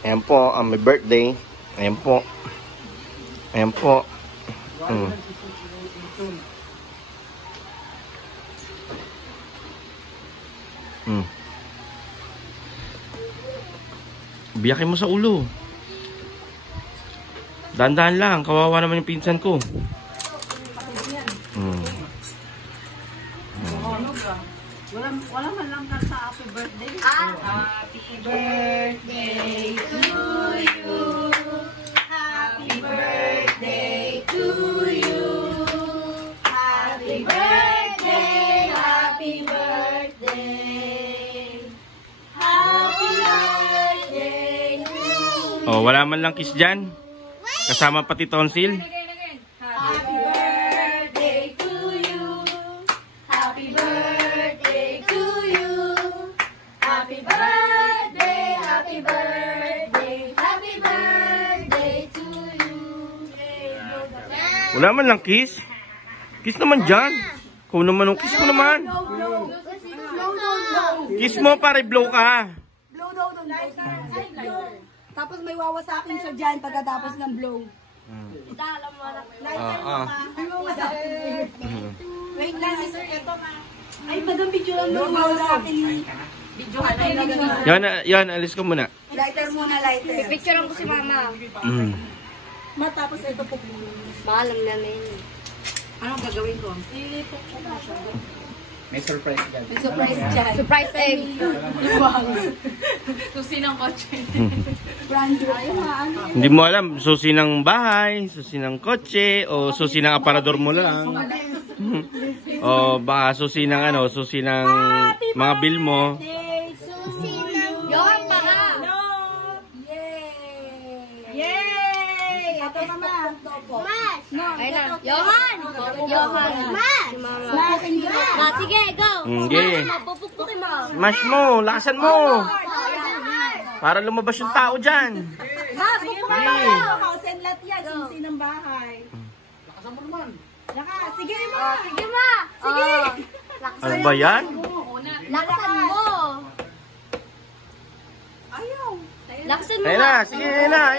Ayan po, ang may birthday. Ayan po. Ayan po. Biyakin mo sa ulo. Dahan-dahan lang. Kawawa naman yung pinsan ko. Wala man lang ka sa happy birthday. Happy birthday to you. Happy birthday to you. Happy birthday, happy birthday. Happy birthday to you. Oh, wala man lang kiss dyan. Kasama pati tonsil. Happy birthday to you. Happy birthday to you. Happy birthday, happy birthday, happy birthday to you. Wala man lang kiss. Kiss naman dyan. Kung naman, kiss mo naman. Kiss mo para i-blow ka. Blow daw. Tapos may wawa sa akin siya dyan pagkatapos ng blow. Alam mo na. Wait lang, sister. Ito nga. Ay, madam, video lang may wawa sa akin. Yan, alis ko muna. Lighter muna, lighter. Picture lang ko si mama. Matapos ito po. Maalam namin. Anong gagawin ko? Ilipot ko na siya. May surprise dyan. May surprise dyan. Surprise egg. Susi ng kotse. Brand new. Hindi mo alam, susi ng bahay, susi ng kotse, o susi ng aparador mo lang. O baka susi ng susi ng mga bill mo. Yohan pa ka. Yay! Ito naman. Ayun na. Yohan! Yohan. Si mama. Sige, go. Sige. Pupukpukin mo. Smash mo, lakasan mo. Para lumabas yung tao dyan. Ma, pupukpukin mo. Kausen lahat yan. Susi ng bahay. Lakasan mo naman. Sige, ma. Sige, ma. Sige. Ano ba yan? Lakasan mo. Ayaw. Lakasan mo. Ayun na, sige, ayun na.